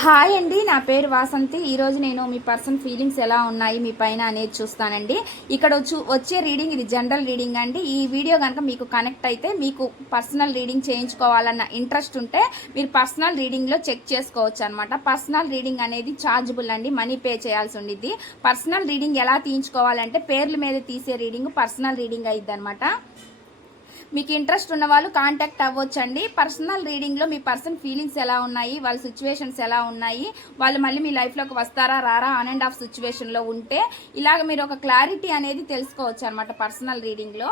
Hi అండి, నా పేరు వాసంతి. ఈరోజు నేను మీ పర్సన్ ఫీలింగ్స్ ఎలా ఉన్నాయి మీ పైన అనేది చూస్తానండి. ఇక్కడ వచ్చే రీడింగ్ ఇది జనరల్ రీడింగ్ అండి. ఈ వీడియో కనుక మీకు కనెక్ట్ అయితే, మీకు పర్సనల్ రీడింగ్ చేయించుకోవాలన్న ఇంట్రెస్ట్ ఉంటే మీరు పర్సనల్ రీడింగ్లో చెక్ చేసుకోవచ్చు అనమాట. పర్సనల్ రీడింగ్ అనేది ఛార్జబుల్ అండి, మనీ పే చేయాల్సి ఉండిద్ది. పర్సనల్ రీడింగ్ ఎలా తీయించుకోవాలంటే పేర్ల మీద తీసే రీడింగ్ పర్సనల్ రీడింగ్ అయ్యిద్ది అనమాట. మీకు ఇంట్రెస్ట్ ఉన్న వాళ్ళు కాంటాక్ట్ అవ్వచ్చండి. పర్సనల్ రీడింగ్లో మీ పర్సన్ ఫీలింగ్స్ ఎలా ఉన్నాయి, వాళ్ళ సిచ్యువేషన్స్ ఎలా ఉన్నాయి, వాళ్ళు మళ్ళీ మీ లైఫ్లోకి వస్తారా రారా ఆన్ అండ్ ఆఫ్ సిచ్యువేషన్లో ఉంటే ఇలాగ మీరు ఒక క్లారిటీ అనేది తెలుసుకోవచ్చు అనమాట పర్సనల్ రీడింగ్లో.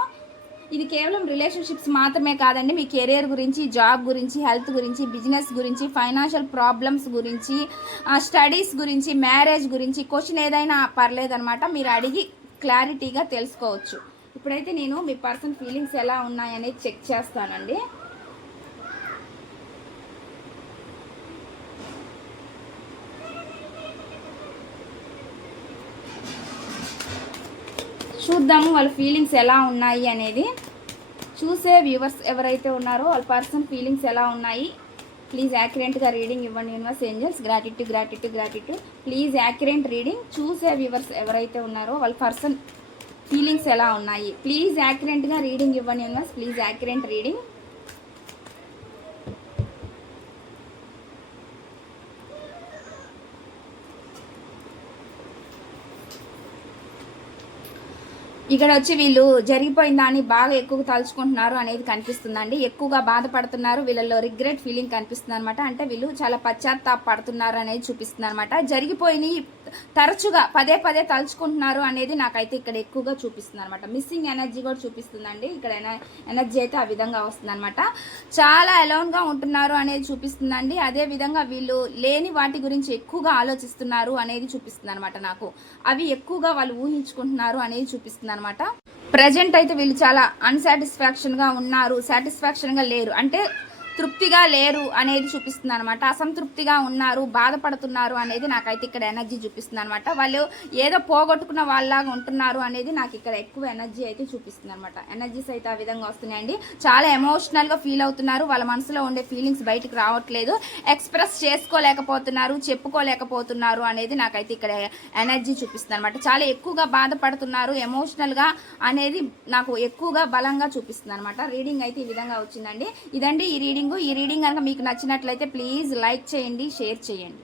ఇది కేవలం రిలేషన్షిప్స్ మాత్రమే కాదండి, మీ కెరీర్ గురించి, జాబ్ గురించి, హెల్త్ గురించి, బిజినెస్ గురించి, ఫైనాన్షియల్ ప్రాబ్లమ్స్ గురించి, స్టడీస్ గురించి, మ్యారేజ్ గురించి, క్వశ్చన్ ఏదైనా పర్లేదనమాట. మీరు అడిగి క్లారిటీగా తెలుసుకోవచ్చు. ఇప్పుడైతే నేను మీ పర్సన్ ఫీలింగ్స్ ఎలా ఉన్నాయనేది చెక్ చేస్తానండి. చూద్దాము వాళ్ళ ఫీలింగ్స్ ఎలా ఉన్నాయి అనేది. చూసే వ్యూవర్స్ ఎవరైతే ఉన్నారో వాళ్ళ పర్సన్ ఫీలింగ్స్ ఎలా ఉన్నాయి, ప్లీజ్ యాక్యురేట్గా రీడింగ్ ఇవ్వండి universe angels. Gratitude gratitude gratitude. Please accurate reading. చూసే వ్యూవర్స్ ఎవరైతే ఉన్నారో వాళ్ళ పర్సన్ ఫీలింగ్స్ ఎలా ఉన్నాయి, ప్లీజ్ యాక్యురేట్గా రీడింగ్ ఇవ్వండి యూనివర్స్. Please accurate reading. ఇక్కడ వచ్చి వీళ్ళు జరిగిపోయిన దాన్ని బాగా ఎక్కువగా తలుచుకుంటున్నారు అనేది కనిపిస్తుందండి. ఎక్కువగా బాధపడుతున్నారు, వీళ్ళలో రిగ్రెట్ ఫీలింగ్ కనిపిస్తుంది అనమాట. అంటే వీళ్ళు చాలా పశ్చాత్తాపడుతున్నారు అనేది చూపిస్తుంది అనమాట. జరిగిపోయి తరచుగా పదే పదే తలుచుకుంటున్నారు అనేది నాకైతే ఇక్కడ ఎక్కువగా చూపిస్తుంది అనమాట. మిస్సింగ్ ఎనర్జీ కూడా చూపిస్తుందండి. ఇక్కడ ఎనర్జీ అయితే ఆ విధంగా వస్తుంది అనమాట. చాలా అలోన్గా ఉంటున్నారు అనేది చూపిస్తుందండి. అదేవిధంగా వీళ్ళు లేని వాటి గురించి ఎక్కువగా ఆలోచిస్తున్నారు అనేది చూపిస్తుంది అనమాట. నాకు అవి ఎక్కువగా వాళ్ళు ఊహించుకుంటున్నారు అనేది చూపిస్తుంది అనమాట. ప్రజెంట్ అయితే వీళ్ళు చాలా అన్సాటిస్ఫాక్షన్గా ఉన్నారు, సాటిస్ఫాక్షన్గా లేరు, అంటే తృప్తిగా లేరు అనేది చూపిస్తుంది అనమాట. అసంతృప్తిగా ఉన్నారు, బాధపడుతున్నారు అనేది నాకైతే ఇక్కడ ఎనర్జీ చూపిస్తుంది అనమాట. వాళ్ళు ఏదో పోగొట్టుకున్న వాళ్ళలాగా ఉంటున్నారు అనేది నాకు ఇక్కడ ఎక్కువ ఎనర్జీ అయితే చూపిస్తుంది అనమాట. ఎనర్జీస్ అయితే ఆ విధంగా వస్తున్నాయండి. చాలా ఎమోషనల్గా ఫీల్ అవుతున్నారు, వాళ్ళ మనసులో ఉండే ఫీలింగ్స్ బయటకు రావట్లేదు, ఎక్స్ప్రెస్ చేసుకోలేకపోతున్నారు, చెప్పుకోలేకపోతున్నారు అనేది నాకైతే ఇక్కడ ఎనర్జీ చూపిస్తుంది అనమాట. చాలా ఎక్కువగా బాధపడుతున్నారు ఎమోషనల్గా అనేది నాకు ఎక్కువగా బలంగా చూపిస్తుంది అనమాట. రీడింగ్ అయితే ఈ విధంగా వచ్చిందండి. ఇదండి ఈ రీడింగ్. ఈ రీడింగ్ కనుక మీకు నచ్చినట్లయితే ప్లీజ్ లైక్ చేయండి, షేర్ చేయండి.